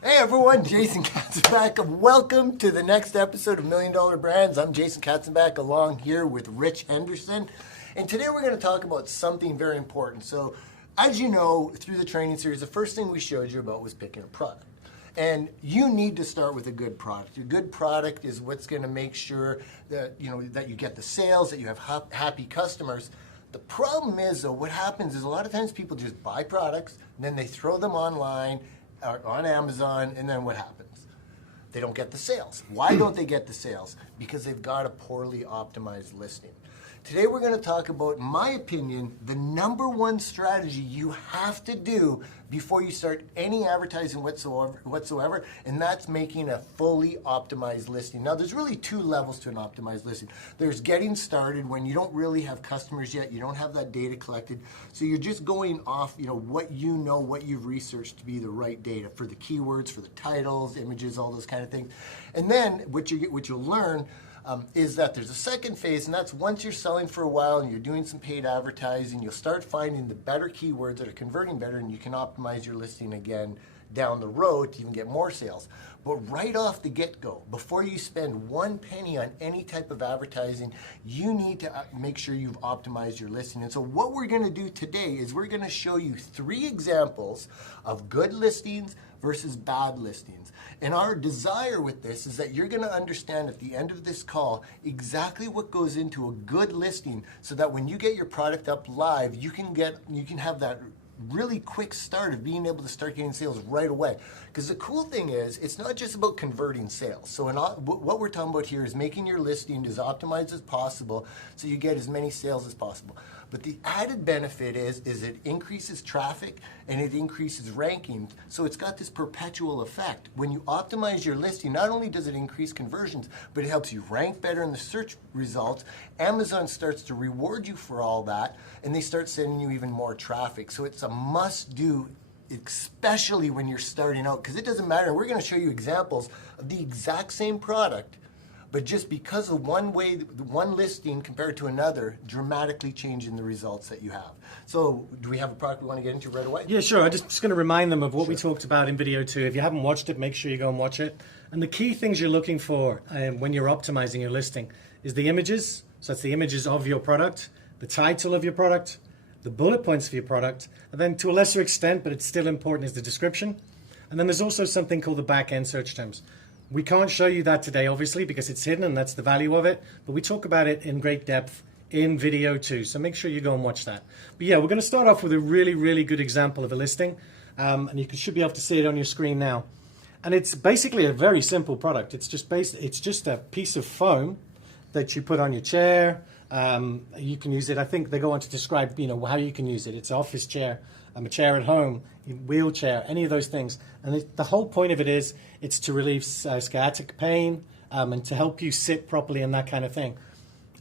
Hey everyone, Jason Katzenbach, and welcome to the next episode of Million Dollar Brands. I'm Jason Katzenbach, along here with Rich Henderson, and today we're going to talk about something very important. So, as you know, through the training series, the first thing we showed you about was picking a product. And you need to start with a good product. A good product is what's going to make sure that you get the sales, that you have happy customers. The problem is, though, what happens is a lot of times people just buy products, and then they throw them online, on Amazon, and then what happens? They don't get the sales. Why don't they get the sales? Because they've got a poorly optimized listing. Today we're going to talk about, in my opinion, the number one strategy you have to do before you start any advertising whatsoever, and that's making a fully optimized listing. Now, there's really two levels to an optimized listing. There's getting started when you don't really have customers yet, you don't have that data collected, so you're just going off, what you've researched to be the right data for the keywords, for the titles, images, all those kind of things. And then what you'll learn is that there's a second phase, and that's once you're selling for a while and you're doing some paid advertising, you'll start finding the better keywords that are converting better, and you can optimize your listing again down the road to even get more sales. But right off the get-go, before you spend one penny on any type of advertising, you need to make sure you've optimized your listing. And so what we're going to do today is we're going to show you 3 examples of good listings versus bad listings. And our desire with this is that you're going to understand at the end of this call exactly what goes into a good listing, so that when you get your product up live, you can have that really quick start of being able to start getting sales right away. Because the cool thing is, it's not just about converting sales. So what we're talking about here is making your listing as optimized as possible so you get as many sales as possible. But the added benefit is it increases traffic and it increases rankings. So it's got this perpetual effect. When you optimize your listing, not only does it increase conversions, but it helps you rank better in the search results. Amazon starts to reward you for all that, and they start sending you even more traffic. So it's a must-do, especially when you're starting out, because it doesn't matter. We're going to show you examples of the exact same product, but just because of one listing compared to another, dramatically changing the results that you have. So do we have a product we want to get into right away? Yeah, sure. I'm just going to remind them of what we talked about in video 2. If you haven't watched it, make sure you go and watch it. And the key things you're looking for when you're optimizing your listing is the images. So that's the images of your product, the title of your product, the bullet points for your product, and then to a lesser extent, but it's still important, is the description. And then there's also something called the back-end search terms. We can't show you that today, obviously, because it's hidden and that's the value of it, but we talk about it in great depth in video 2, so make sure you go and watch that. But yeah, we're going to start off with a really, really good example of a listing, and you should be able to see it on your screen now. And it's basically a very simple product. It's just a piece of foam that you put on your chair. You can use it. I think they go on to describe, how you can use it. It's an office chair, a chair at home, wheelchair, any of those things. And the whole point of it is, it's to relieve sciatic pain and to help you sit properly and that kind of thing.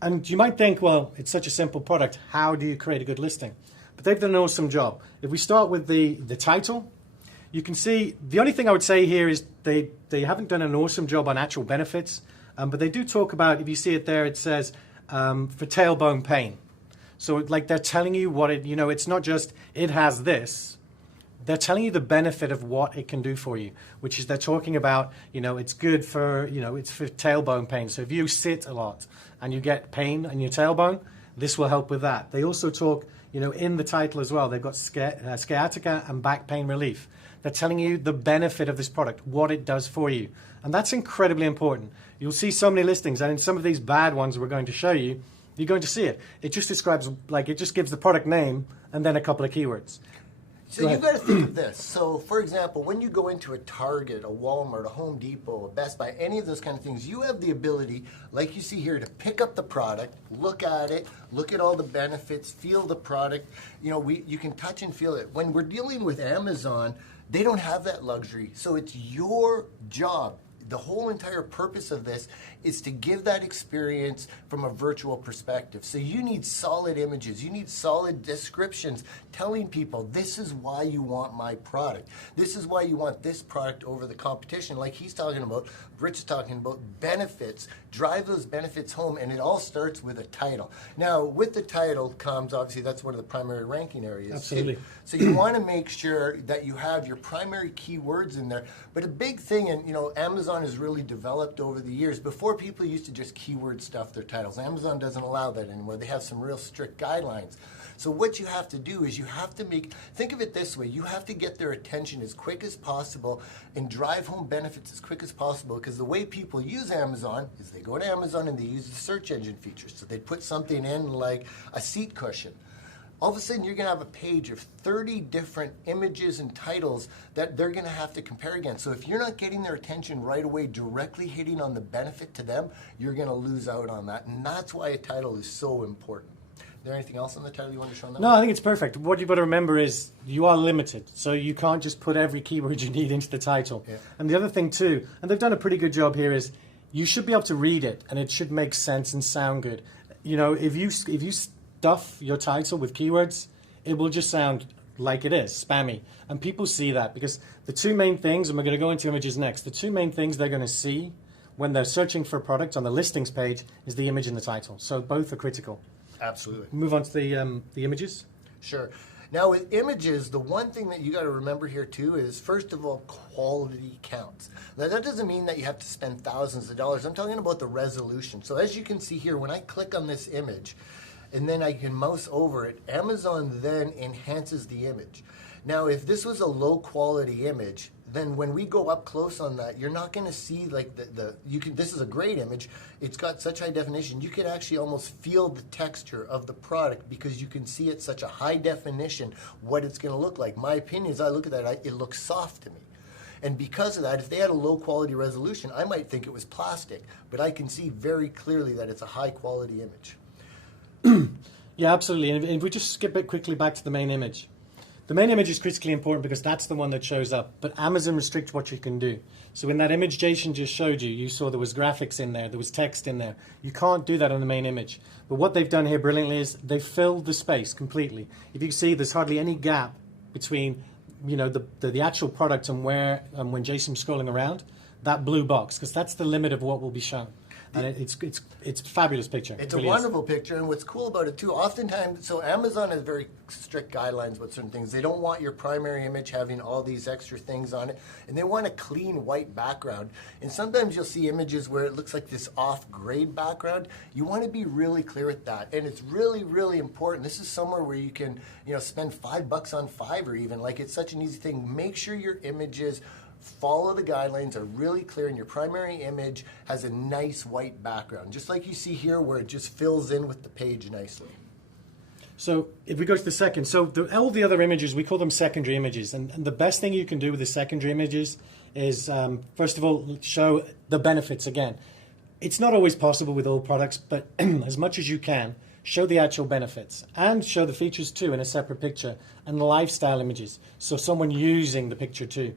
And you might think, well, it's such a simple product. How do you create a good listing? But they've done an awesome job. If we start with the title, you can see the only thing I would say here is they haven't done an awesome job on actual benefits, but they do talk about, if you see it there, it says for tailbone pain. So like they're telling you what it's not just it has this. They're telling you the benefit of what it can do for you, which is they're talking about, it's good for, it's for tailbone pain. So if you sit a lot and you get pain in your tailbone, this will help with that. They also talk, in the title as well, they've got sciatica and back pain relief. They're telling you the benefit of this product, what it does for you. And that's incredibly important. You'll see so many listings, and in some of these bad ones we're going to show you, you're going to see it. It just describes, it just gives the product name and then a couple of keywords. So you've got to think of this. So, for example, when you go into a Target, a Walmart, a Home Depot, a Best Buy, any of those kind of things, you have the ability, like you see here, to pick up the product, look at it, look at all the benefits, feel the product. You can touch and feel it. When we're dealing with Amazon, they don't have that luxury. So it's your job. the whole entire purpose of this is to give that experience from a virtual perspective. So you need solid images, you need solid descriptions telling people this is why you want my product. This is why you want this product over the competition. Like he's talking about, Rich is talking about benefits. Drive those benefits home, and it all starts with a title. Now, with the title comes, obviously, that's one of the primary ranking areas. Absolutely. Too. So you want to make sure that you have your primary keywords in there. But a big thing, and Amazon has really developed over the years. Before, people used to just keyword stuff their titles. Amazon doesn't allow that anymore. They have some real strict guidelines. So what you have to do is you have to think of it this way, you have to get their attention as quick as possible and drive home benefits as quick as possible, because the way people use Amazon is they go to Amazon and they use the search engine features. So they put something in like a seat cushion. All of a sudden, you're going to have a page of 30 different images and titles that they're going to have to compare against. So if you're not getting their attention right away, directly hitting on the benefit to them, you're going to lose out on that. And that's why a title is so important. Is there anything else on the title you want to show them? No, I think it's perfect. What you've got to remember is you are limited. So you can't just put every keyword you need into the title. Yeah. And the other thing too, and they've done a pretty good job here, is you should be able to read it and it should make sense and sound good. If you stuff your title with keywords, it will just sound like it is, spammy. And people see that because the two main things, and we're going to go into images next, the two main things they're going to see when they're searching for a product on the listings page is the image and the title. So both are critical. Absolutely. Move on to the images. Sure. Now with images, the one thing that you got to remember here too is, first of all, quality counts. Now that doesn't mean that you have to spend thousands of dollars. I'm talking about the resolution. So as you can see here, when I click on this image and then I can mouse over it, Amazon then enhances the image. Now if this was a low quality image, then when we go up close on that, you're not going to see like this is a great image. It's got such high definition. You can actually almost feel the texture of the product because you can see at such a high definition what it's going to look like. My opinion is, I look at that, it looks soft to me. And because of that, if they had a low quality resolution, I might think it was plastic, but I can see very clearly that it's a high quality image. Yeah, absolutely. And if we just skip it quickly back to the main image. The main image is critically important because that's the one that shows up, but Amazon restricts what you can do. So in that image Jason just showed you, you saw there was graphics in there was text in there. You can't do that on the main image. But what they've done here brilliantly is they filled the space completely. If you see, there's hardly any gap between the actual product and where when Jason's scrolling around, that blue box, because that's the limit of what will be shown. And it's a fabulous picture. It's really a wonderful picture, and what's cool about it too, oftentimes, so Amazon has very strict guidelines about certain things. They don't want your primary image having all these extra things on it, and they want a clean white background. And sometimes you'll see images where it looks like this off-grade background. You want to be really clear with that, and it's really, really important. This is somewhere where you can, spend $5 on Fiverr even. Like, it's such an easy thing. Make sure your images follow the guidelines, are really clear, and your primary image has a nice white background, just like you see here where it just fills in with the page nicely. So if we go to the second, all the other images, we call them secondary images, and the best thing you can do with the secondary images is, first of all, show the benefits again. It's not always possible with all products, but as much as you can, show the actual benefits and show the features too in a separate picture, and the lifestyle images, so someone using the picture too.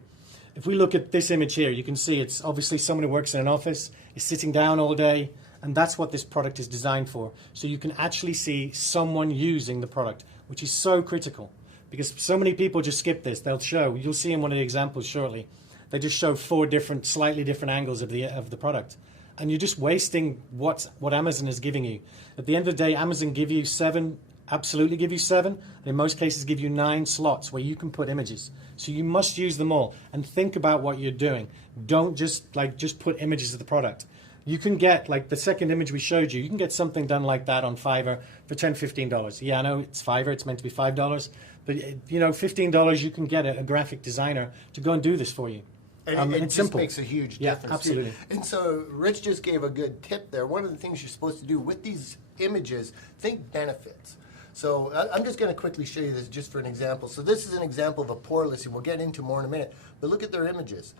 If we look at this image here, you can see it's obviously someone who works in an office, is sitting down all day, and that's what this product is designed for. So you can actually see someone using the product, which is so critical, because so many people just skip this. You'll see in one of the examples shortly, they just show 4 slightly different angles of the product. And you're just wasting what Amazon is giving you. At the end of the day, Amazon give you 7, absolutely give you 7, and in most cases give you 9 slots where you can put images. So you must use them all and think about what you're doing. Don't just put images of the product. You can get, like the second image we showed you, you can get something done like that on Fiverr for $10, $15. Yeah, I know it's Fiverr, it's meant to be $5, but $15 you can get a graphic designer to go and do this for you. And it it's just simple. makes a huge difference. Yeah, absolutely. And so Rich just gave a good tip there. One of the things you're supposed to do with these images, think benefits. So I'm just going to quickly show you this just for an example. So this is an example of a poor listing. We'll get into more in a minute. But look at their images.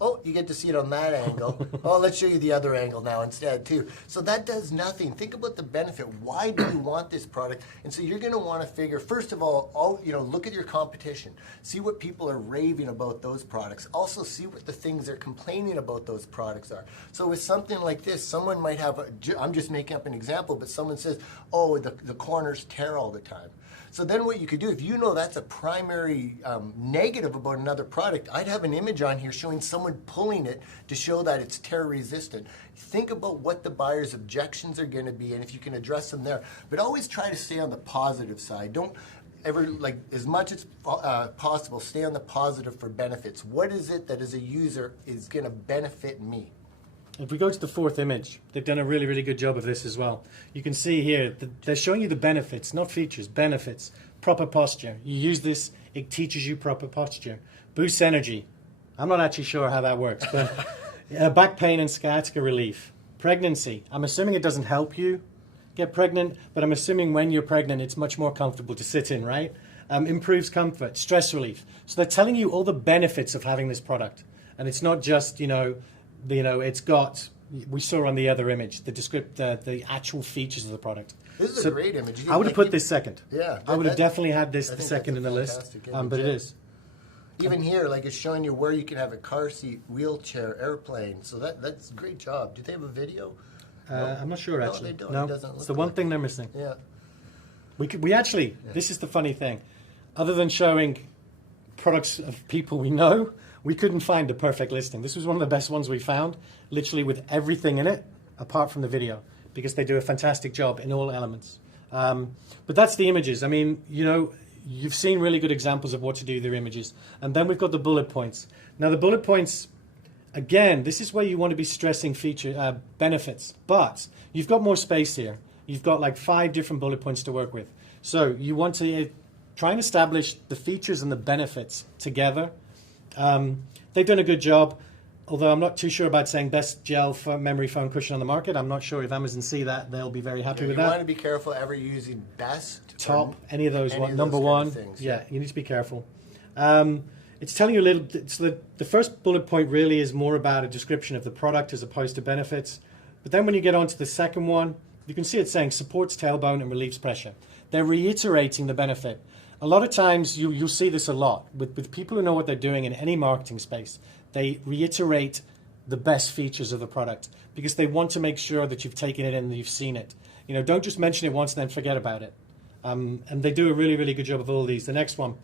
Oh, you get to see it on that angle. Oh, let's show you the other angle now instead too. So that does nothing. Think about the benefit. Why do you want this product? And so you're going to want to figure, first of all, look at your competition. See what people are raving about those products. Also see what the things they're complaining about those products are. So with something like this, someone might have, I'm just making up an example, but someone says, oh, the corners tear all the time. So then what you could do, if you know that's a primary negative about another product, I'd have an image on here showing someone pulling it to show that it's tear resistant. Think about what the buyer's objections are going to be and if you can address them there. But always try to stay on the positive side. Don't ever, as much as possible, stay on the positive for benefits. What is it that as a user is going to benefit me? If we go to the fourth image, they've done a really, really good job of this as well. You can see here, they're showing you the benefits, not features, benefits. Proper posture. You use this, it teaches you proper posture. Boosts energy. I'm not actually sure how that works, but back pain and sciatica relief. Pregnancy. I'm assuming it doesn't help you get pregnant, but I'm assuming when you're pregnant, it's much more comfortable to sit in, right? Improves comfort, stress relief. So they're telling you all the benefits of having this product. And it's not just, it's got, we saw on the other image, the actual features of the product. This is a great image. I would have put this second. Yeah. I would have definitely had this the second in the list, but it is. Even here, it's showing you where you can have a car seat, wheelchair, airplane. So that's a great job. Do they have a video? No? I'm not sure, actually. No, they don't. No, it doesn't look it's the one like thing they're missing. Yeah. We actually, this is the funny thing. Other than showing products of people we know, we couldn't find the perfect listing. This was one of the best ones we found, literally with everything in it, apart from the video, because they do a fantastic job in all elements. But that's the images. I mean, you've seen really good examples of what to do with their images. And then we've got the bullet points. Now, the bullet points, again, this is where you want to be stressing benefits. But you've got more space here. You've got 5 different bullet points to work with. So you want to try and establish the features and the benefits together. They've done a good job, although I'm not too sure about saying best gel memory foam cushion on the market. I'm not sure if Amazon see that. They'll be very happy with that. You want to be careful ever using best. Top, any of those. Number one. Things, yeah, you need to be careful. It's telling you a little, so the first bullet point really is more about a description of the product as opposed to benefits. But then when you get on to the second one, you can see it saying supports tailbone and relieves pressure. They're reiterating the benefit. A lot of times you'll see this a lot with people who know what they're doing in any marketing space. They reiterate the best features of the product because they want to make sure that you've taken it in and you've seen it. Don't just mention it once and then forget about it. And they do a really, really good job of all these. The next one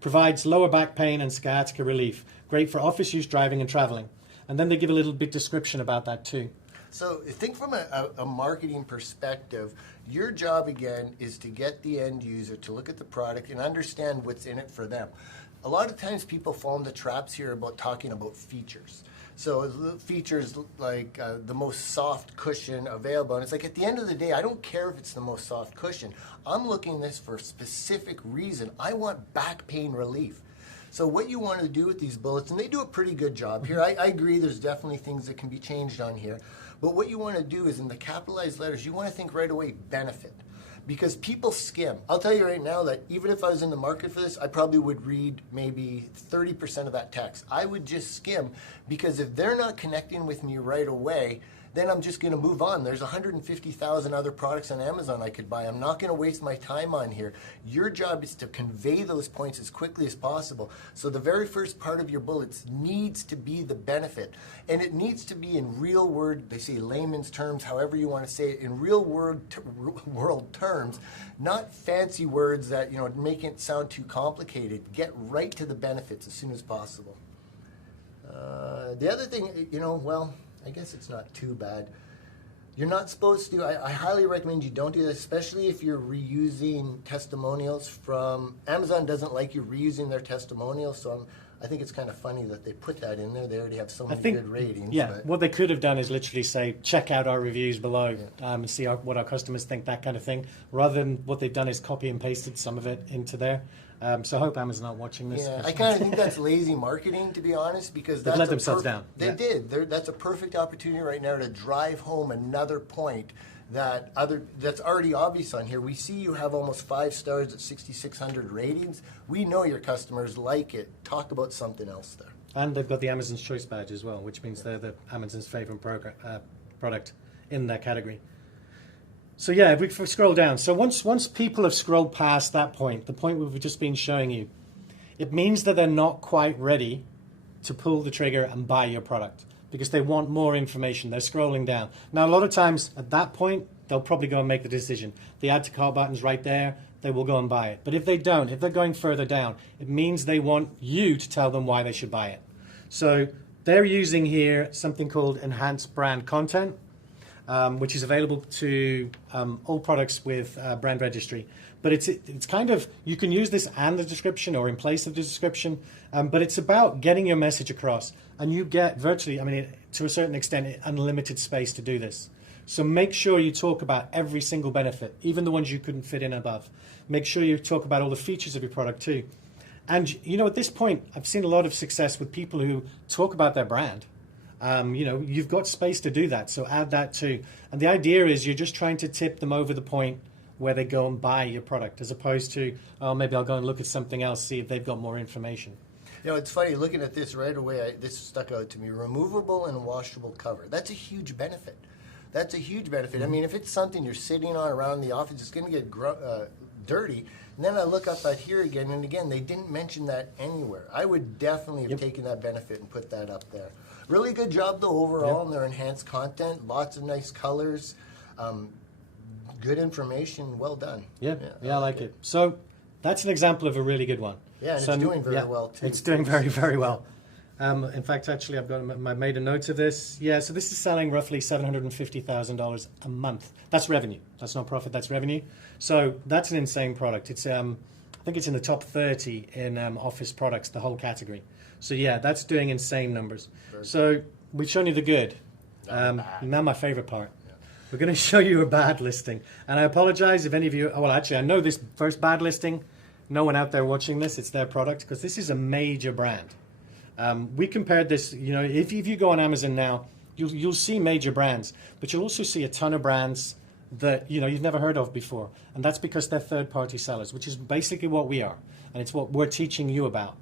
provides lower back pain and sciatica relief. Great for office use, driving, and traveling. And then they give a little bit description about that too. So think from a marketing perspective, your job again is to get the end user to look at the product and understand what's in it for them. A lot of times people fall into traps here about talking about features. So features like the most soft cushion available. And it's at the end of the day, I don't care if it's the most soft cushion. I'm looking at this for a specific reason. I want back pain relief. So what you want to do with these bullets, and they do a pretty good job here. I agree there's definitely things that can be changed on here. But what you want to do is in the capitalized letters, you want to think right away benefit. Because people skim. I'll tell you right now that even if I was in the market for this, I probably would read maybe 30% of that text. I would just skim because if they're not connecting with me right away, then I'm just going to move on. There's 150,000 other products on Amazon I could buy. I'm not going to waste my time on here. Your job is to convey those points as quickly as possible. So the very first part of your bullets needs to be the benefit. And it needs to be in real word, they say layman's terms, however you want to say it, in real world terms, not fancy words that make it sound too complicated. Get right to the benefits as soon as possible. The other thing, I guess it's not too bad. You're not supposed to, I highly recommend you don't do this, especially if you're reusing testimonials from, Amazon doesn't like you reusing their testimonials, so I think it's kind of funny that they put that in there. They already have so many good ratings. Yeah, what they could have done is literally say, check out our reviews below and see what our customers think, that kind of thing, rather than what they've done is copy and pasted some of it into there. So I hope Amazon's not watching this. Yeah, I kind of think that's lazy marketing, to be honest, because they've let themselves down. They did. That's a perfect opportunity right now to drive home another point that's already obvious on here. We see you have almost 5 stars at 6,600 ratings. We know your customers like it. Talk about something else there. And they've got the Amazon's Choice badge as well, which means they're the Amazon's favorite product in their category. So yeah, if we scroll down. So once people have scrolled past that point, the point we've just been showing you, it means that they're not quite ready to pull the trigger and buy your product because they want more information. They're scrolling down. Now, a lot of times at that point, they'll probably go and make the decision. The add to cart button's right there. They will go and buy it. But if they don't, if they're going further down, it means they want you to tell them why they should buy it. So they're using here something called enhanced brand content, which is available to all products with brand registry. But it's kind of, you can use this and the description or in place of the description, but it's about getting your message across. And you get virtually, I mean, to a certain extent, unlimited space to do this. So make sure you talk about every single benefit, even the ones you couldn't fit in above. Make sure you talk about all the features of your product too. And, you know, at this point, I've seen a lot of success with people who talk about their brand. You know, you've got space to do that, so add that too. And the idea is you're just trying to tip them over the point where they go and buy your product, as opposed to, oh, maybe I'll go and look at something else, see if they've got more information. You know, it's funny, looking at this right away, this stuck out to me. Removable and washable cover. That's a huge benefit. That's a huge benefit. I mean, if it's something you're sitting on around the office, it's going to get dirty. And then I look up at here again, and again, they didn't mention that anywhere. I would definitely have taken that benefit and put that up there. Really good job, though, overall, in their enhanced content. Lots of nice colors. Good information. Well done. Yeah, I like it. So that's an example of a really good one. Yeah, and it's doing very well, too. It's doing very, very well. In fact, actually, I made a note of this. Yeah, so this is selling roughly $750,000 a month. That's revenue. That's not profit, that's revenue. So that's an insane product. It's I think it's in the top 30 in office products, the whole category. So yeah, that's doing insane numbers. So we've shown you the good. Now my favorite part. Yeah. We're going to show you a bad listing. And I apologize if any of you, well, actually, I know this first bad listing. No one out there watching this, it's their product, because this is a major brand. We compared this, you know, if you go on Amazon now, you'll see major brands, but you'll also see a ton of brands that, you know, you've never heard of before. And that's because they're third-party sellers, which is basically what we are. And it's what we're teaching you about.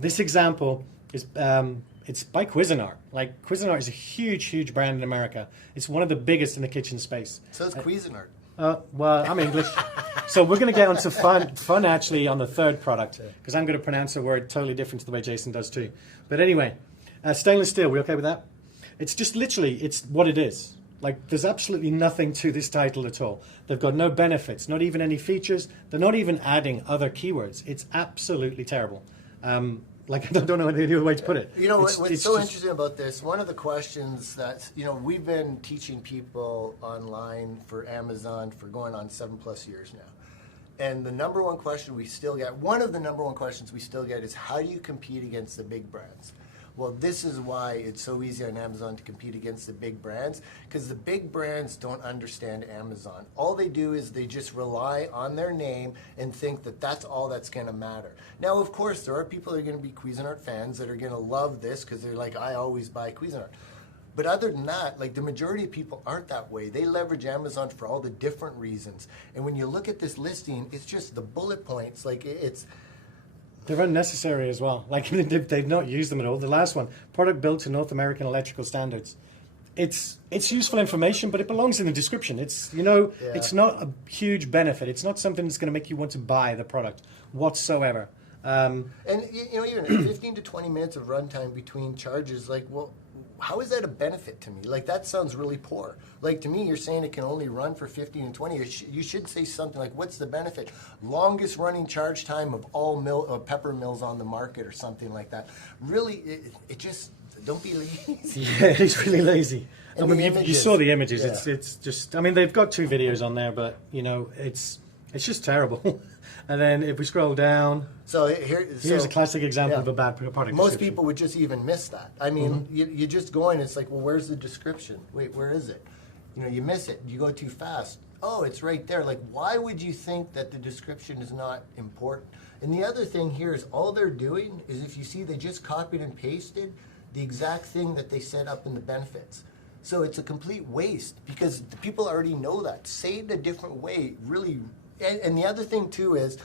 This example is, it's by Cuisinart. Like, Cuisinart is a huge, huge brand in America. It's one of the biggest in the kitchen space. So it's Cuisinart. Well, I'm English. So we're going to get onto fun actually on the third product, because I'm going to pronounce a word totally different to the way Jason does too. But anyway, stainless steel, we okay with that? It's just literally, it's what it is. Like, there's absolutely nothing to this title at all. They've got no benefits, not even any features. They're not even adding other keywords. It's absolutely terrible. Like, I don't know any other way to put it. You know, what's so interesting about this, one of the questions that, you know, we've been teaching people online for Amazon for going on 7+ years now. And the number one question we still get, one of the number one questions we still get is, how do you compete against the big brands? Well, this is why it's so easy on Amazon to compete against the big brands, because the big brands don't understand Amazon. All they do is they just rely on their name and think that that's all that's going to matter. Now, of course, there are people that are going to be Cuisinart fans that are going to love this because they're like, I always buy Cuisinart. But other than that, like, the majority of people aren't that way. They leverage Amazon for all the different reasons. And when you look at this listing, it's just the bullet points. Like, it's... They're unnecessary as well. Like, they've not used them at all. The last one, product built to North American electrical standards. It's useful information, but it belongs in the description. It's, you know, it's not a huge benefit. It's not something that's going to make you want to buy the product whatsoever. And, you know, even 15 to 20 minutes of runtime between charges, like, well, how is that a benefit to me? Like, that sounds really poor. Like, to me, you're saying it can only run for 15 and 20. You should say something like, what's the benefit? Longest running charge time of all pepper mills on the market, or something like that. Really, it just, don't be lazy. Yeah, it's really lazy. I mean, you saw the images. Yeah. It's just, I mean, they've got 2 videos on there, but, you know, it's just terrible. And then if we scroll down, so here's a classic example of a bad product. Most people would just even miss that. I mean, you just go in, it's like, well, where's the description? Wait, where is it? You know, you miss it. You go too fast. Oh, it's right there. Like, why would you think that the description is not important? And the other thing here is, all they're doing is, if you see, they just copied and pasted the exact thing that they set up in the benefits. So it's a complete waste, because the people already know that. Say it a different way, really. And the other thing too is,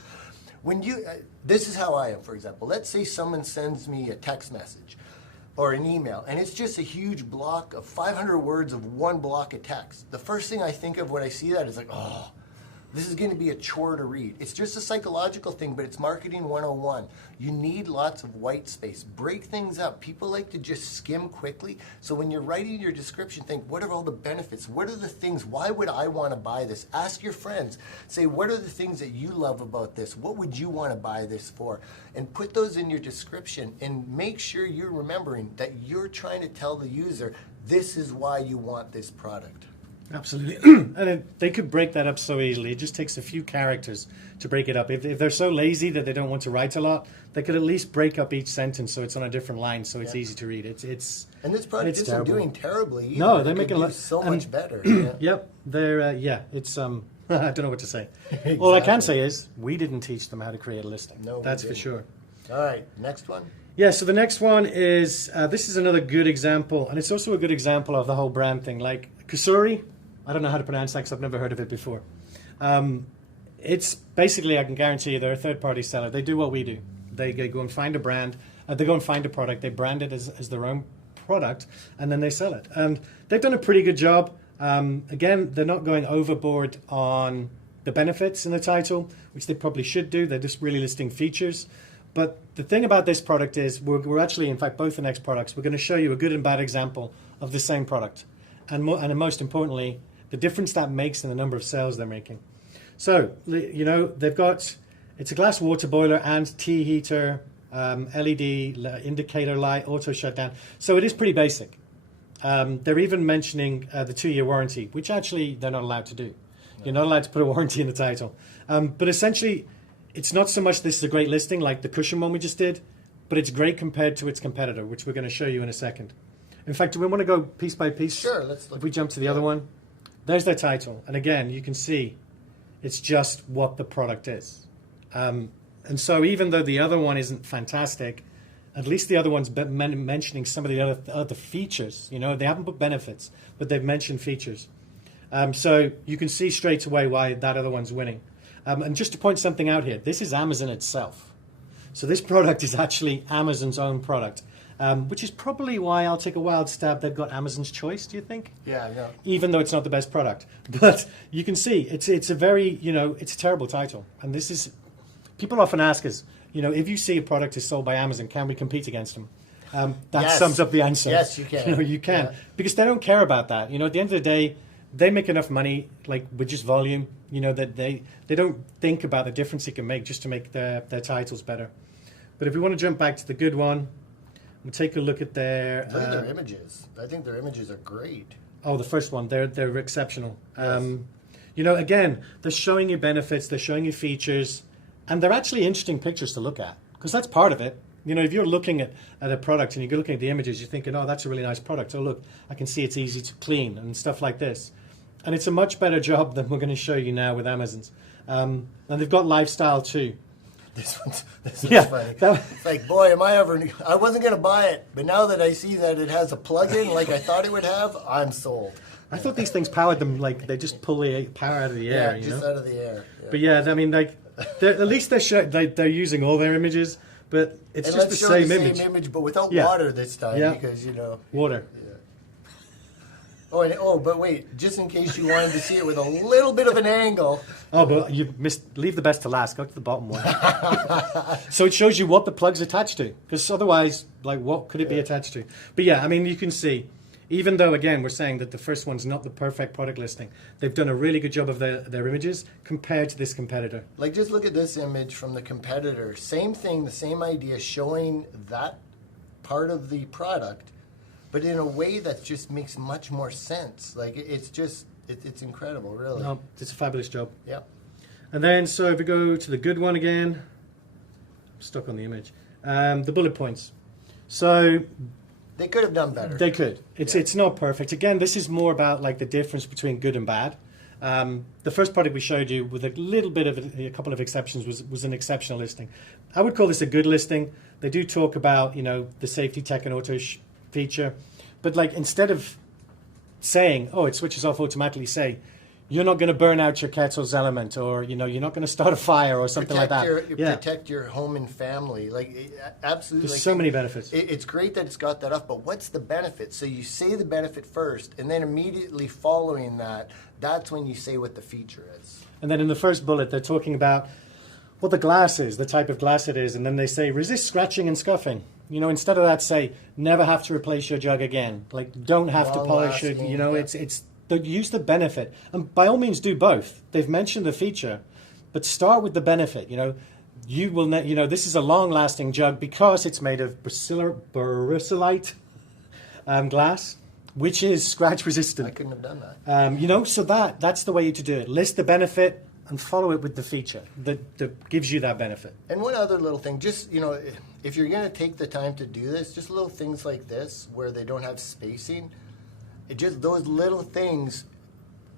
when you, this is how I am, for example. Let's say someone sends me a text message or an email, and it's just a huge block of 500 words of one block of text. The first thing I think of when I see that is like, oh, this is going to be a chore to read. It's just a psychological thing, but it's marketing 101. You need lots of white space. Break things up. People like to just skim quickly. So when you're writing your description, think, what are all the benefits? What are the things? Why would I want to buy this? Ask your friends. Say, what are the things that you love about this? What would you want to buy this for? And put those in your description, and make sure you're remembering that you're trying to tell the user, this is why you want this product. Absolutely. And they could break that up so easily. It just takes a few characters to break it up. If they're so lazy that they don't want to write a lot, they could at least break up each sentence so it's on a different line, so it's easy to read. It's and this product isn't terrible. Doing terribly either. No, they're making a lot so much better. Yeah. Yep, they're it's I don't know what to say. Exactly. All I can say is we didn't teach them how to create a listing. No, that's for sure. All right, next one. Yeah, so the next one is this is another good example, and it's also a good example of the whole brand thing. Like Kusuri, I don't know how to pronounce that because I've never heard of it before. It's basically, I can guarantee you, they're a third-party seller. They do what we do. They go and find a brand, they go and find a product, they brand it as their own product, and then they sell it. And they've done a pretty good job. Again, they're not going overboard on the benefits in the title, which they probably should do. They're just really listing features. But the thing about this product is we're actually, in fact, both the next products, we're going to show you a good and bad example of the same product. And most importantly, the difference that makes in the number of sales they're making. So, you know, they've got, it's a glass water boiler and tea heater, LED indicator light, auto shutdown. So it is pretty basic. They're even mentioning the 2-year warranty, which actually they're not allowed to do. You're not allowed to put a warranty in the title. But essentially, it's not so much this is a great listing like the cushion one we just did, but it's great compared to its competitor, which we're going to show you in a second. In fact, do we want to go piece by piece? Sure, let's look. If we jump to the other one, there's their title. And again, you can see it's just what the product is. And so even though the other one isn't fantastic, at least the other one's mentioning some of the other features. You know, they haven't put benefits, but they've mentioned features. So you can see straight away why that other one's winning. And just to point something out here, this is Amazon itself. So this product is actually Amazon's own product, which is probably why I'll take a wild stab they've got Amazon's choice, do you think? Yeah, I know. Even though it's not the best product. But you can see it's a very, you know, it's a terrible title. And this is, people often ask us, you know, if you see a product is sold by Amazon, can we compete against them? That Yes. sums up the answer. Yes, you can. You know, you can. Yeah. Because they don't care about that. You know, at the end of the day, they make enough money, like with just volume, you know, that they don't think about the difference it can make just to make their titles better. But if we want to jump back to the good one, we'll take a look at their... Look at their images. I think their images are great. Oh, the first one, they're exceptional. Yes. You know, again, they're showing you benefits, they're showing you features, and they're actually interesting pictures to look at, because that's part of it. You know, if you're looking at a product and you're looking at the images, you're thinking, oh, that's a really nice product. Oh, look, I can see it's easy to clean and stuff like this. And it's a much better job than we're going to show you now with Amazon's. And they've got lifestyle too. This one's Yeah, funny. that- It's like, boy, I wasn't going to buy it, but now that I see that it has a plug-in like I thought it would have, I'm sold. I thought these things powered them like they just pull the power out of the air. Yeah, you just know? out of the air. Yeah. But yeah, I mean, like, at least they're using all their images, but it's And just let's the show same the image. same image, but without Yeah. water this time, Yeah. because, you know. Water. Yeah. But wait, just in case you wanted to see it with a little bit of an angle. Oh, but you missed. Leave the best to last. Go to the bottom one. So it shows you what the plug's attached to, because otherwise, like, what could it be attached to? But yeah, I mean, you can see, even though, again, we're saying that the first one's not the perfect product listing, they've done a really good job of their images compared to this competitor. Like, just look at this image from the competitor. Same thing, the same idea, showing that part of the product, but in a way that just makes much more sense. Like, it's incredible, really. No, it's a fabulous job. Yep. And then, so if we go to the good one again, I'm stuck on the image, the bullet points. So They could have done better. they could. It's not perfect. Again, this is more about like the difference between good and bad. The first product we showed you, with a little bit of a couple of exceptions, was an exceptional listing. I would call this a good listing. They do talk about, you know, the safety tech and auto feature, but like instead of saying, oh, it switches off automatically, say, you're not going to burn out your kettle's element, or you're not going to start a fire or something like that. Protect your home and family. Absolutely. There's so many benefits. It's great that it's got that off, but what's the benefit? So you say the benefit first, and then immediately following that, that's when you say what the feature is. And then in the first bullet, they're talking about what the glass is, the type of glass it is, and then they say resist scratching and scuffing. Instead of that, say never have to replace your jug again. Don't have to polish it. It's use the benefit, and by all means do both. They've mentioned the feature, but start with the benefit. You will this is a long-lasting jug because it's made of bacillite glass, which is scratch resistant. I couldn't have done that. So that's the way to do it. List the benefit and follow it with the feature that gives you that benefit. And one other little thing, just if you're going to take the time to do this, just little things like this where they don't have spacing. Just those little things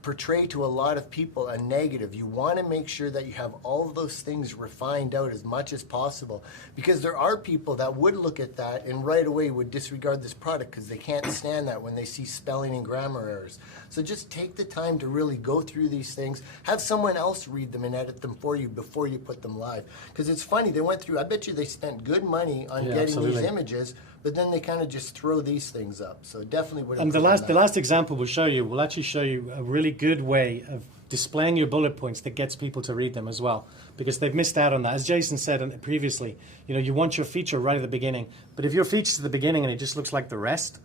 portray to a lot of people a negative. You want to make sure that you have all of those things refined out as much as possible, because there are people that would look at that and right away would disregard this product because they can't stand that when they see spelling and grammar errors. So just take the time to really go through these things. Have someone else read them and edit them for you before you put them live. Because it's funny, they went through, I bet you they spent good money on getting absolutely. these images, but then they kind of just throw these things up. So definitely would. And the last example will actually show you a really good way of displaying your bullet points that gets people to read them as well, because they've missed out on that. As Jason said previously, you want your feature right at the beginning. But if your feature's at the beginning and it just looks like the rest,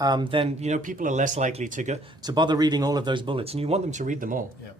then people are less likely to bother reading all of those bullets, and you want them to read them all. Yeah.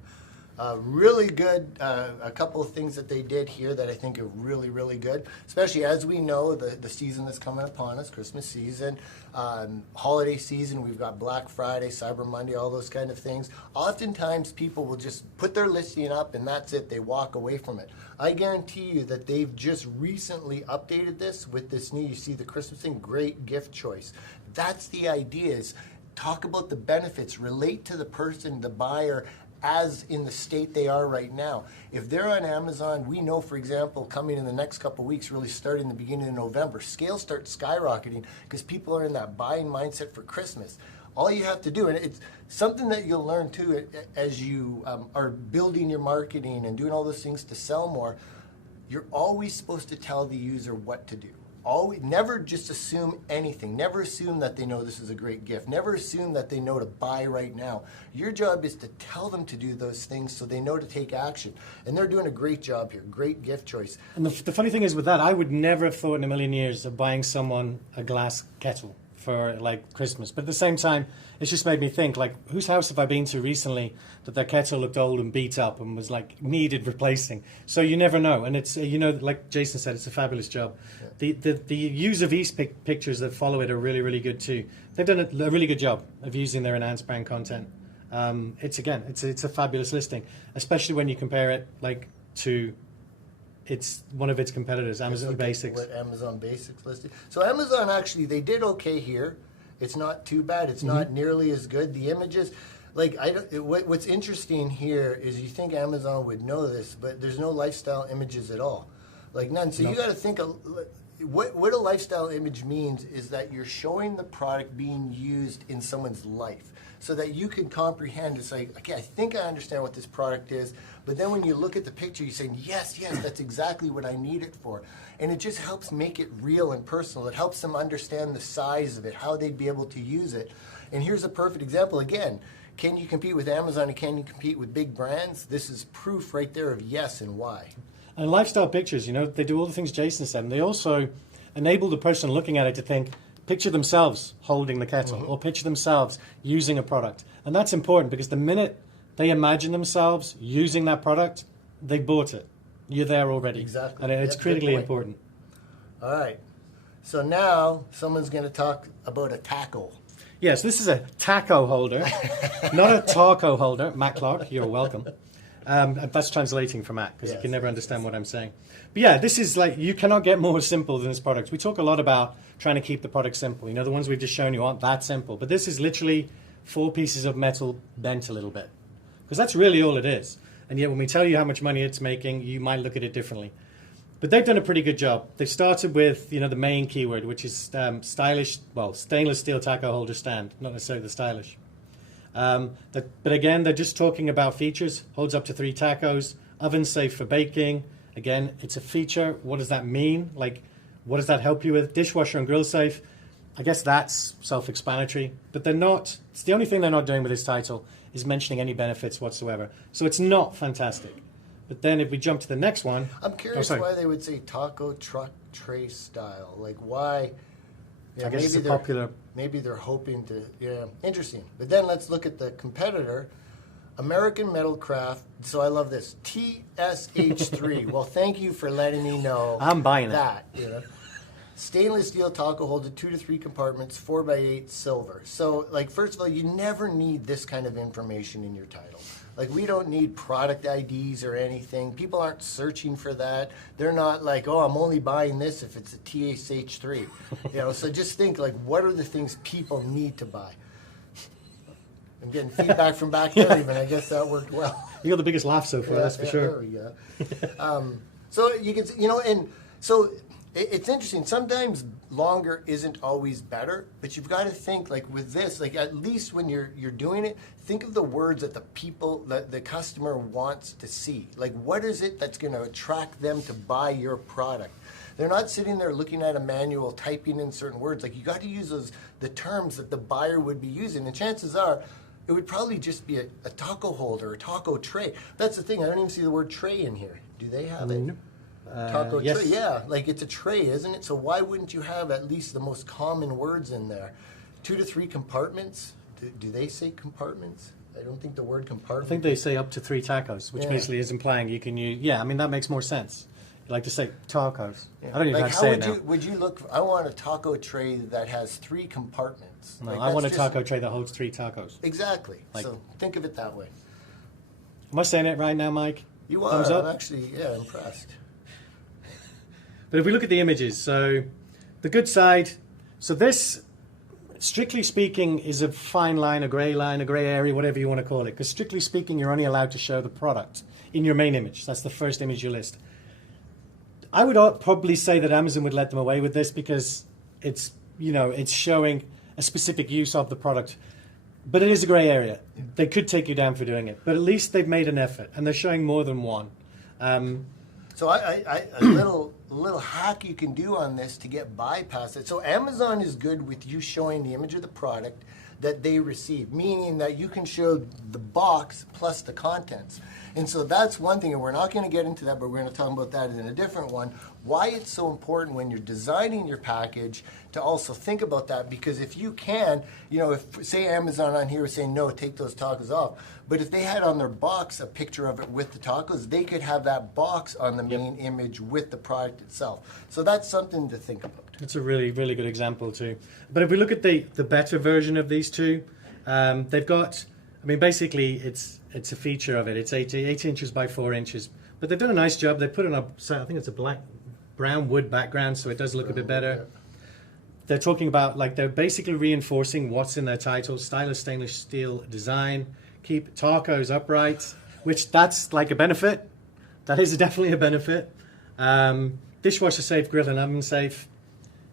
Really good, a couple of things that they did here that I think are really, really good, especially as we know the season that's coming upon us, Christmas season, holiday season. We've got Black Friday, Cyber Monday, all those kind of things. Oftentimes people will just put their listing up and that's it. They walk away from it. I guarantee you that they've just recently updated this with this new, you see the Christmas thing, great gift choice. That's the idea, is talk about the benefits, relate to the person, the buyer, as in the state they are right now. If they're on Amazon, we know, for example, coming in the next couple of weeks, really starting the beginning of November, scales start skyrocketing because people are in that buying mindset for Christmas. All you have to do, and it's something that you'll learn too as you are building your marketing and doing all those things to sell more, you're always supposed to tell the user what to do. Never just assume anything. Never assume that they know this is a great gift. Never assume that they know to buy right now. Your job is to tell them to do those things so they know to take action. And they're doing a great job here. Great gift choice. And the funny thing is with that, I would never have thought in a million years of buying someone a glass kettle for Christmas. But at the same time, it's just made me think, whose house have I been to recently that their kettle looked old and beat up and was needed replacing? So you never know. And it's, like Jason said, it's a fabulous job. Yeah. The use of these pictures that follow it are really, really good too. They've done a really good job of using their enhanced brand content. It's a fabulous listing, especially when you compare it to it's one of its competitors, Amazon Basics. What Amazon Basics listed. So Amazon actually, they did okay here. It's not too bad. It's not nearly as good. The images, what's interesting here is you think Amazon would know this, but there's no lifestyle images at all. None. So you got to think of what a lifestyle image means is that you're showing the product being used in someone's life so that you can comprehend. It's okay, I think I understand what this product is, but then when you look at the picture, you're saying, yes, that's exactly what I need it for. And it just helps make it real and personal. It helps them understand the size of it, how they'd be able to use it. And here's a perfect example. Again, can you compete with Amazon and can you compete with big brands? This is proof right there of yes and why. And lifestyle pictures, they do all the things Jason said, and they also enable the person looking at it to think, picture themselves holding the kettle or picture themselves using a product. And that's important because the minute they imagine themselves using that product, they bought it. You're there already. Exactly. And it's critically important. All right. So now someone's going to talk about a taco. Yes, this is a taco holder, not a taco holder. Matt Clark, you're welcome. That's translating for Matt because you can never understand what I'm saying. But yeah, this is you cannot get more simple than this product. We talk a lot about trying to keep the product simple. The ones we've just shown you aren't that simple. But this is literally 4 pieces of metal bent a little bit. Because that's really all it is. And yet when we tell you how much money it's making, you might look at it differently. But they've done a pretty good job. They've started with, the main keyword, which is stylish, stainless steel taco holder stand, not necessarily the stylish. But again, they're just talking about features. Holds up to 3 tacos. Oven safe for baking. Again, it's a feature. What does that mean? Like, what does that help you with? Dishwasher and grill safe. I guess that's self-explanatory. But they're not. It's the only thing they're not doing with this title is mentioning any benefits whatsoever. So it's not fantastic. But then if we jump to the next one... I'm curious why they would say taco truck tray style. Like, why... Yeah, I guess it's a popular... Maybe they're hoping to... Yeah, interesting. But then let's look at the competitor, American Metal Craft. So I love this. TSH3. Well, thank you for letting me know. I'm buying that. You know? Stainless steel taco holder, 2 to 3 compartments, 4x8 silver. So, like, first of all, you never need this kind of information in your title. Like, we don't need product IDs or anything. People aren't searching for that. They're not like, oh, I'm only buying this if it's a TSH3. You know, so just think, like, what are the things people need to buy? I'm getting feedback from back there even. I guess that worked well. You got the biggest laugh so far, that's for sure. There we go. So you can, you know, and so it's interesting. Sometimes longer isn't always better, but you've got to think, like with this, like at least when you're doing it, think of the words that the people, that the customer wants to see. Like, what is it that's going to attract them to buy your product? They're not sitting there looking at a manual, typing in certain words. Like, you got to use the terms that the buyer would be using, and chances are it would probably just be a taco holder, a taco tray. That's the thing. I don't even see the word tray in here. Do they have it? Taco yes. tray, yeah, like it's a tray, isn't it? So why wouldn't you have at least the most common words in there? 2 to 3 compartments. Do they say compartments? I don't think the word compartment. I think they say up to 3 tacos, which basically is implying you can use. Yeah, I mean that makes more sense. You like to say tacos. Yeah. I don't even like have to say it now. Would you look? I want a taco tray that has 3 compartments. No, like, I want a taco tray that holds 3 tacos. Exactly. Like, so think of it that way. Am I saying it right now, Mike? You are. Thumbs up? I'm actually, impressed. But if we look at the images, so the good side, so this, strictly speaking, is a fine line, a grey area, whatever you want to call it. Because strictly speaking, you're only allowed to show the product in your main image. That's the first image you list. I would probably say that Amazon would let them away with this because it's, you know, it's showing a specific use of the product. But it is a grey area. They could take you down for doing it. But at least they've made an effort, and they're showing more than one. So a little hack you can do on this to get bypass it. So Amazon is good with you showing the image of the product that they receive, meaning that you can show the box plus the contents. And so that's one thing, and we're not going to get into that, but we're going to talk about that in a different one, why it's so important when you're designing your package to also think about that, because if you can, you know, if, say Amazon on here was saying, no, take those tacos off, but if they had on their box a picture of it with the tacos, they could have that box on the main image with the product itself. So that's something to think about. It's a really, really good example too. But if we look at the better version of these two, they've got, I mean, basically it's a feature of it. It's 8 inches by 4 inches. But they've done a nice job. They put it on I think it's a brown wood background, so it does look a bit better. They're talking about, like, they're basically reinforcing what's in their title. Stylish stainless steel design. Keep tacos upright, which that's like a benefit. That is definitely a benefit. Dishwasher safe, grill and oven safe.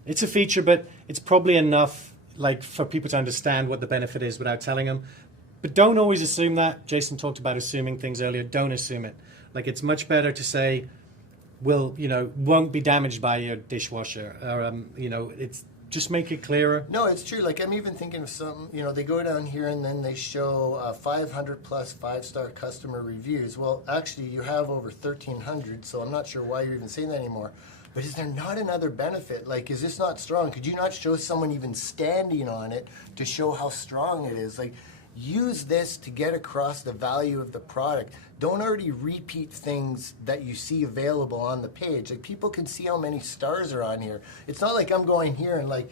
It's a feature, but it's probably enough, like, for people to understand what the benefit is without telling them. But don't always assume that. Jason talked about assuming things earlier. Don't assume it. Like, it's much better to say, won't be damaged by your dishwasher, or it's just make it clearer. No, it's true. Like, I'm even thinking of some, they go down here and then they show 500 plus 5-star customer reviews. Well, actually, you have over 1,300, so I'm not sure why you're even saying that anymore. But is there not another benefit? Like, is this not strong? Could you not show someone even standing on it to show how strong it is? Like, use this to get across the value of the product. Don't already repeat things that you see available on the page. Like, people can see how many stars are on here. It's not like I'm going here and, like,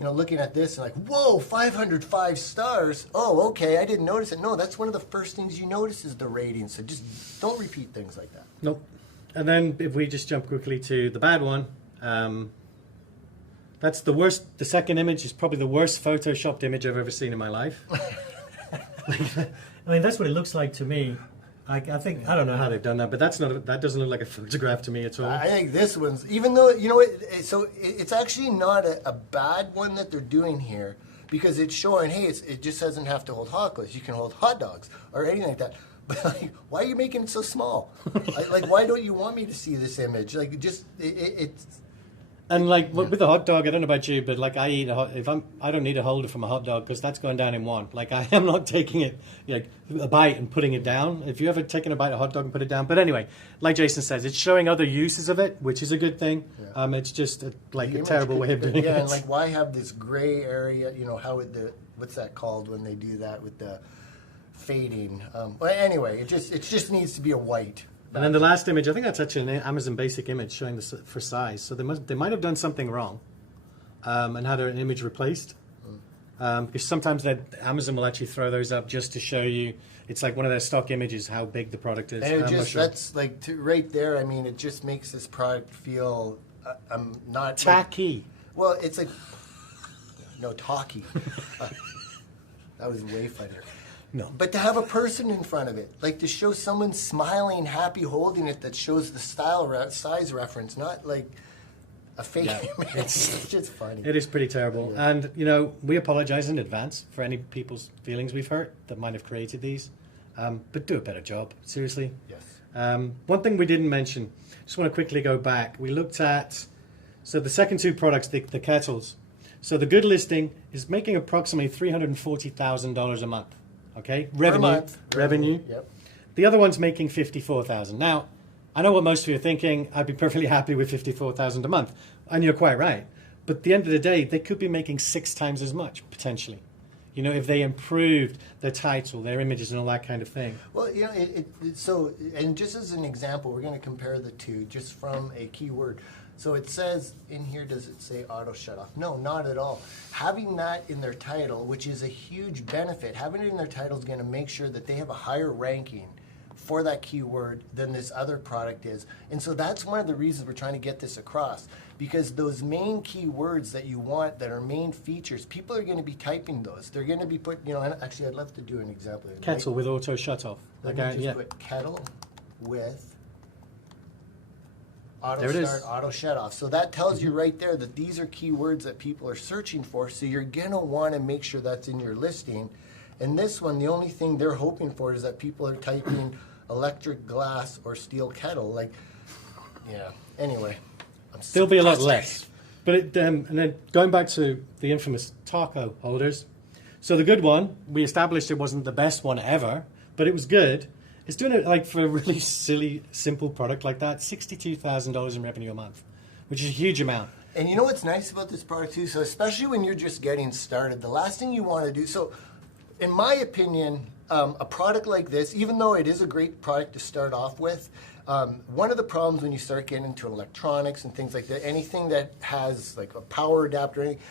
looking at this and like, whoa, 505 stars. Oh, okay, I didn't notice it. No, that's one of the first things you notice is the rating. So just don't repeat things like that. Nope. And then if we just jump quickly to the bad one, that's the worst. The second image is probably the worst photoshopped image I've ever seen in my life. I mean, that's what it looks like to me. I think, I don't know how they've done that, but that doesn't look like a photograph to me at all. I think this one's, even though, it's actually not a bad one that they're doing here, because it's showing, hey, it just doesn't have to hold hot clothes. You can hold hot dogs or anything like that. But like, why are you making it so small? Like, why don't you want me to see this image? Like, just it's. And like with the hot dog, I don't know about you, but like I eat I don't need a holder from a hot dog because that's going down in one. Like I am not taking it like a bite and putting it down. If you ever taken a bite of hot dog and put it down, but anyway, like Jason says, it's showing other uses of it, which is a good thing. Yeah. It's just a terrible way of doing it. Yeah, and like why have this gray area? You know how what's that called when they do that with the fading? Well, anyway, it just needs to be a white. And then the last image, I think that's actually an Amazon basic image showing this for size. So they might have done something wrong and had an image replaced. Because sometimes Amazon will actually throw those up just to show you. It's like one of their stock images how big the product is. And that's like right there. I mean, it just makes this product feel not tacky. Well, it's like no talky. That was way funnier. No. But to have a person in front of it, like to show someone smiling, happy, holding it, that shows the size reference, not like a fake image. It's just funny. It is pretty terrible. Yeah. And, you know, we apologize in advance for any people's feelings we've hurt that might have created these. But do a better job, seriously. Yes. One thing we didn't mention, just want to quickly go back. We looked at, so the second two products, the kettles. So the good listing is making approximately $340,000 a month. Okay, revenue. Yep. The other one's making $54,000. Now, I know what most of you are thinking. I'd be perfectly happy with $54,000 a month, and you're quite right. But at the end of the day, they could be making 6 times as much potentially. You know, if they improved their title, their images, and all that kind of thing. Well, you know, so and just as an example, we're going to compare the two just from a keyword. So it says in here, does it say auto shut off? No, not at all. Having that in their title, which is a huge benefit, having it in their title is going to make sure that they have a higher ranking for that keyword than this other product is. And so that's one of the reasons we're trying to get this across, because those main keywords that you want, that are main features, people are going to be typing those. They're going to be put, you know, and actually I'd love to do an example. Kettle with auto shut off. Let me just put kettle with auto there start, auto shut off. So that tells you right there that these are keywords that people are searching for. So you're going to want to make sure that's in your listing. And this one, the only thing they're hoping for is that people are typing electric glass or steel kettle. Like, yeah. Anyway, there'll be a lot less. But and then going back to the infamous taco holders. So the good one, we established it wasn't the best one ever, but it was good. It's doing it like for a really silly, simple product like that, $62,000 in revenue a month, which is a huge amount. And you know what's nice about this product too? So especially when you're just getting started, the last thing you want to do, so in my opinion, a product like this, even though it is a great product to start off with, one of the problems when you start getting into electronics and things like that, anything that has like a power adapter, anything,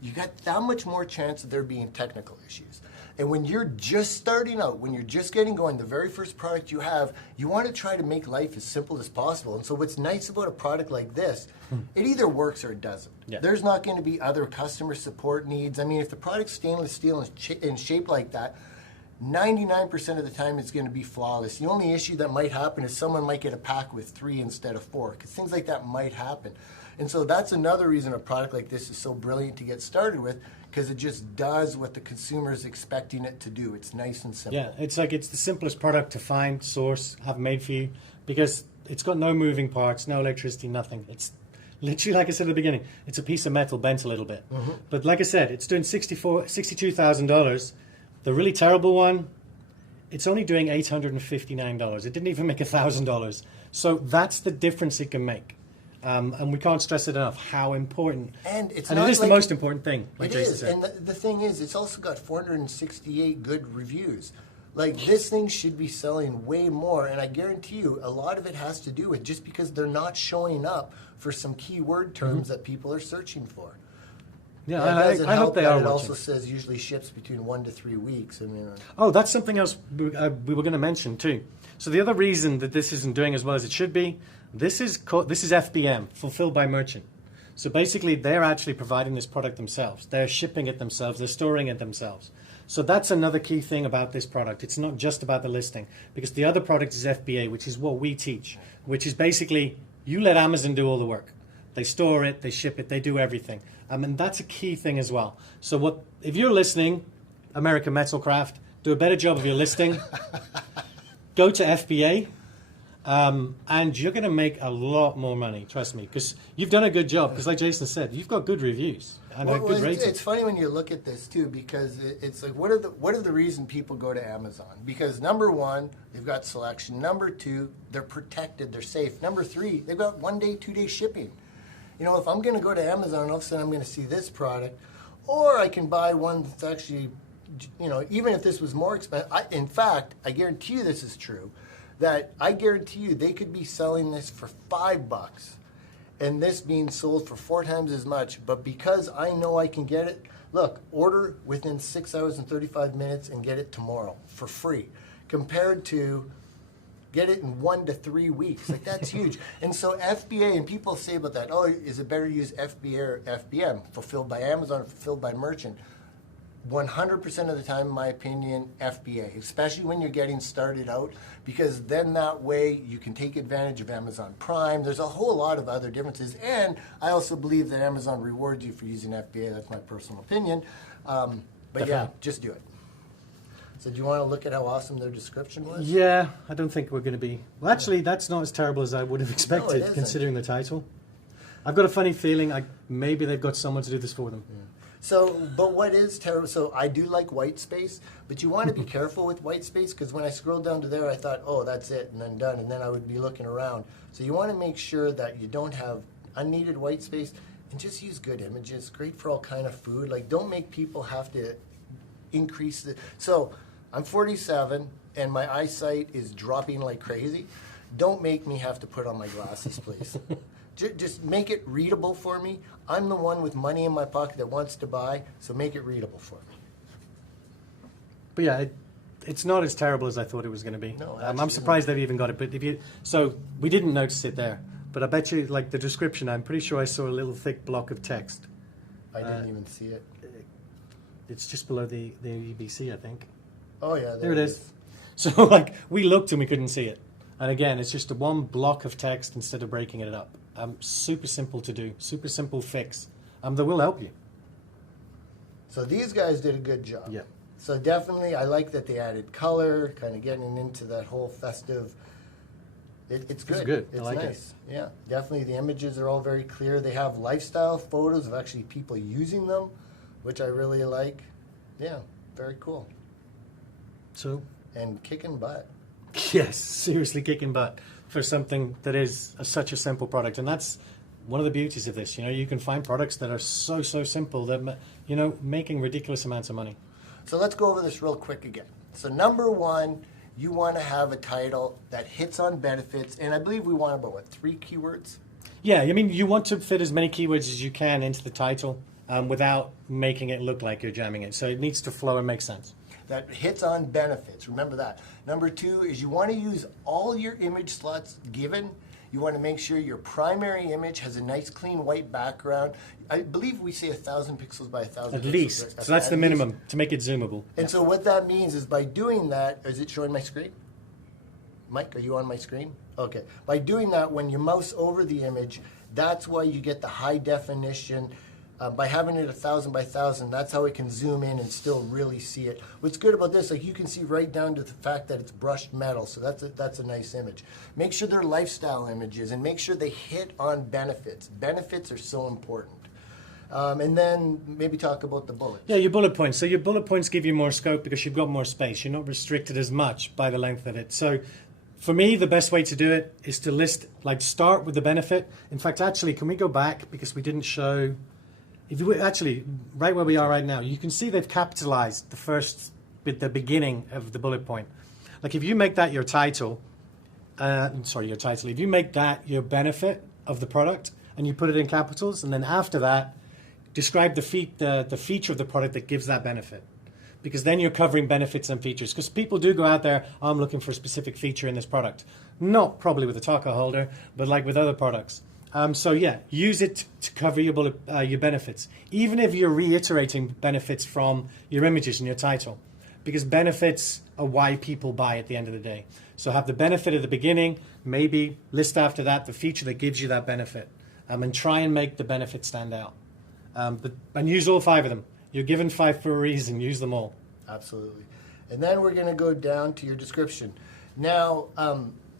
you got that much more chance of there being technical issues. And when you're just starting out, when you're just getting going, the very first product you have, you want to try to make life as simple as possible. And so what's nice about a product like this, it either works or it doesn't. Yeah. There's not going to be other customer support needs. I mean, if the product's stainless steel and shaped like that, 99% of the time it's going to be flawless. The only issue that might happen is someone might get a pack with 3 instead of 4, because things like that might happen. And so that's another reason a product like this is so brilliant to get started with, because it just does what the consumer is expecting it to do. It's nice and simple. Yeah, it's like it's the simplest product to find, source, have made for you, because it's got no moving parts, no electricity, nothing. It's literally, like I said at the beginning, it's a piece of metal bent a little bit. Mm-hmm. But like I said, it's doing $62,000. The really terrible one, it's only doing $859. It didn't even make $1,000. So that's the difference it can make. And we can't stress it enough how important. And it is like, the most important thing, like Jason said. And the thing is, it's also got 468 good reviews. Like, this thing should be selling way more, and I guarantee you a lot of it has to do with just because they're not showing up for some keyword terms that people are searching for. Yeah, I hope they are. It also says usually ships between 1 to 3 weeks. I mean, oh, that's something else we were going to mention too. So the other reason that this isn't doing as well as it should be, this is FBM, fulfilled by merchant. So basically, they're actually providing this product themselves. They're shipping it themselves. They're storing it themselves. So that's another key thing about this product. It's not just about the listing, because the other product is FBA, which is what we teach, which is basically you let Amazon do all the work. they store it, they ship it, they do everything. And that's a key thing as well. So if you're listening, American Metalcraft, do a better job of your listing. Go to FBA, and you're going to make a lot more money, trust me, because you've done a good job. Because like Jason said, you've got good reviews and a good rating. It's funny when you look at this too, because it's like, what are the reason people go to Amazon? Because number one, they've got selection. Number two, they're protected, they're safe. Number three, they've got 1 day, 2 day shipping. You know, if I'm going to go to Amazon, all of a sudden I'm going to see this product, or I can buy one that's actually, you know, even if this was more expensive. In fact, I guarantee you this is true, that I guarantee you they could be selling this for $5 and this being sold for 4 times as much. But because I know I can get it, look, order within 6 hours and 35 minutes and get it tomorrow for free, compared to get it in 1 to 3 weeks. Like, that's huge. And so FBA, and people say about that, oh, is it better to use FBA or FBM, fulfilled by Amazon or fulfilled by merchant? 100% of the time, in my opinion, FBA, especially when you're getting started out, because then that way you can take advantage of Amazon Prime. There's a whole lot of other differences, and I also believe that Amazon rewards you for using FBA. That's my personal opinion. But yeah, just do it. So do you want to look at how awesome their description was? Yeah, I don't think we're going to be... Well, actually, that's not as terrible as I would have expected, considering the title. I've got a funny feeling maybe they've got someone to do this for them. Yeah. So, but what is terrible, so I do like white space, but you want to be careful with white space, because when I scrolled down to there, I thought, oh, that's it, and then done, and then I would be looking around. So you want to make sure that you don't have unneeded white space, and just use good images. Great for all kind of food. Like, don't make people have to increase the... So, I'm 47, and my eyesight is dropping like crazy. Don't make me have to put on my glasses, please. Just make it readable for me. I'm the one with money in my pocket that wants to buy, so make it readable for me. But yeah, it's not as terrible as I thought it was going to be. No, I'm surprised they've even got it. But so we didn't notice it there. But I bet you, like the description, I'm pretty sure I saw a little thick block of text. I didn't even see it. It's just below the UBC, I think. Oh yeah, there it is. So like we looked and we couldn't see it. And again, it's just one block of text instead of breaking it up. Super simple to do, super simple fix. That will help you. So these guys did a good job. Yeah. So definitely, I like that they added color, kind of getting into that whole festive. It's good. It's good. It's I like nice. It. Yeah, definitely. The images are all very clear. They have lifestyle photos of actually people using them, which I really like. Yeah, very cool. So. And kicking butt. Yes, seriously kicking butt for something that is such a simple product. And that's one of the beauties of this. You know, you can find products that are so simple that, you know, making ridiculous amounts of money. So let's go over this real quick again. So number one, you want to have a title that hits on benefits. And I believe we want about, 3 keywords? Yeah, I mean, you want to fit as many keywords as you can into the title without making it look like you're jamming it. So it needs to flow and make sense. That hits on benefits. Remember that. Number 2 is you want to use all your image slots given. You want to make sure your primary image has a nice clean white background. I believe we say 1,000 pixels by 1,000 pixels. At least. So that's the minimum to make it zoomable. And so what that means is by doing that, is it showing my screen? Mike, are you on my screen? Okay. By doing that, when you mouse over the image, that's why you get the high definition. By having it 1,000 by 1,000, that's how it can zoom in and still really see it. What's good about this, like you can see right down to the fact that it's brushed metal, so that's a nice image. Make sure they're lifestyle images, and make sure they hit on benefits. Benefits are so important. And then maybe talk about the bullets. Yeah, your bullet points. So your bullet points give you more scope because you've got more space. You're not restricted as much by the length of it. So for me, the best way to do it is to start with the benefit. In fact, actually, can we go back because we didn't show... If you actually, right where we are right now, you can see they've capitalized the first bit, the beginning of the bullet point. Like if you make that your title, if you make that your benefit of the product and you put it in capitals, and then after that, describe the feature of the product that gives that benefit. Because then you're covering benefits and features. Because people do go out there, I'm looking for a specific feature in this product. Not probably with a taco holder, but like with other products. So yeah, use it to cover your benefits, even if you're reiterating benefits from your images and your title, because benefits are why people buy at the end of the day. So have the benefit at the beginning, maybe list after that the feature that gives you that benefit. and try and make the benefits stand out. And use all 5 of them. You're given 5 for a reason. Use them all. Absolutely. And then we're going to go down to your description. Now,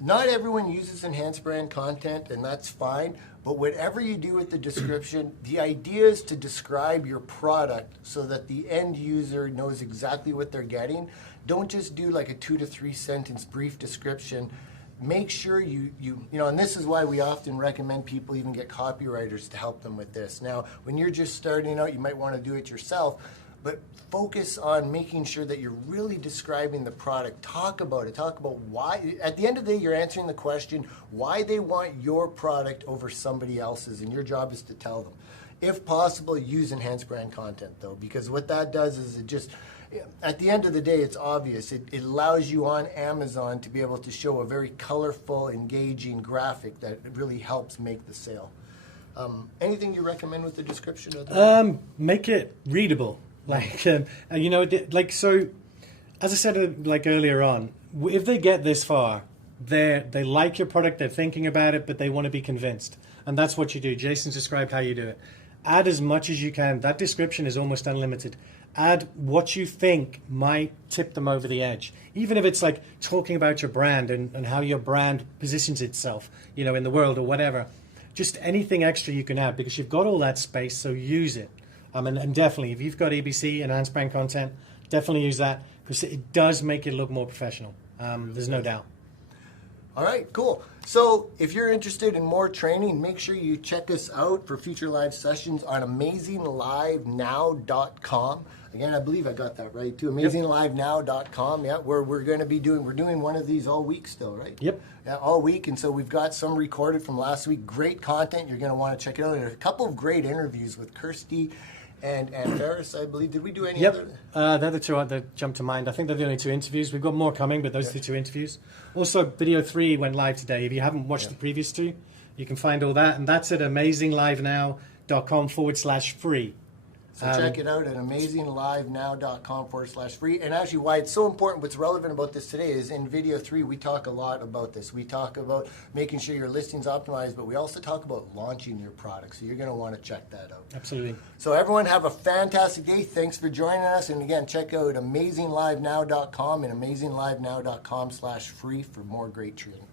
not everyone uses enhanced brand content, and that's fine. But whatever you do with the description, the idea is to describe your product so that the end user knows exactly what they're getting. Don't just do like a 2 to 3 sentence brief description. Make sure you know, and this is why we often recommend people even get copywriters to help them with this. Now, when you're just starting out, you might want to do it yourself, but focus on making sure that you're really describing the product. Talk about it. Talk about why. At the end of the day, you're answering the question why they want your product over somebody else's, and your job is to tell them. If possible, use enhanced brand content, though, because what that does is it just, at the end of the day, it's obvious. It allows you on Amazon to be able to show a very colorful, engaging graphic that really helps make the sale. Anything you recommend with the description of that? Make it readable. Like, you know, like, so, as I said, like earlier on, if they get this far, they like your product, they're thinking about it, but they want to be convinced. And that's what you do. Jason's described how you do it. Add as much as you can. That description is almost unlimited. Add what you think might tip them over the edge. Even if it's like talking about your brand and how your brand positions itself, you know, in the world or whatever. Just anything extra you can add, because you've got all that space, so use it. And definitely, if you've got EBC, enhanced brand content, definitely use that, because it does make it look more professional. There's no doubt. All right, cool. So if you're interested in more training, make sure you check us out for future live sessions on AmazingLiveNow.com. Again, I believe I got that right too. AmazingLiveNow.com. Yeah, we're going to be doing one of these all week still, right? Yep. Yeah, all week. And so we've got some recorded from last week. Great content. You're going to want to check it out. And a couple of great interviews with Kirsty and Ferris, I believe. Did we do any other? They're the 2 that jump to mind. I think they're the only 2 interviews. We've got more coming, but those are the 2 interviews. Also, video 3 went live today. If you haven't watched the previous 2, you can find all that. And that's at AmazingLiveNow.com/free. So check it out at AmazingLiveNow.com/free. And actually, why it's so important, what's relevant about this today is in video 3, we talk a lot about this. We talk about making sure your listing's optimized, but we also talk about launching your product. So you're going to want to check that out. Absolutely. So everyone have a fantastic day. Thanks for joining us. And again, check out AmazingLiveNow.com and AmazingLiveNow.com/free for more great training.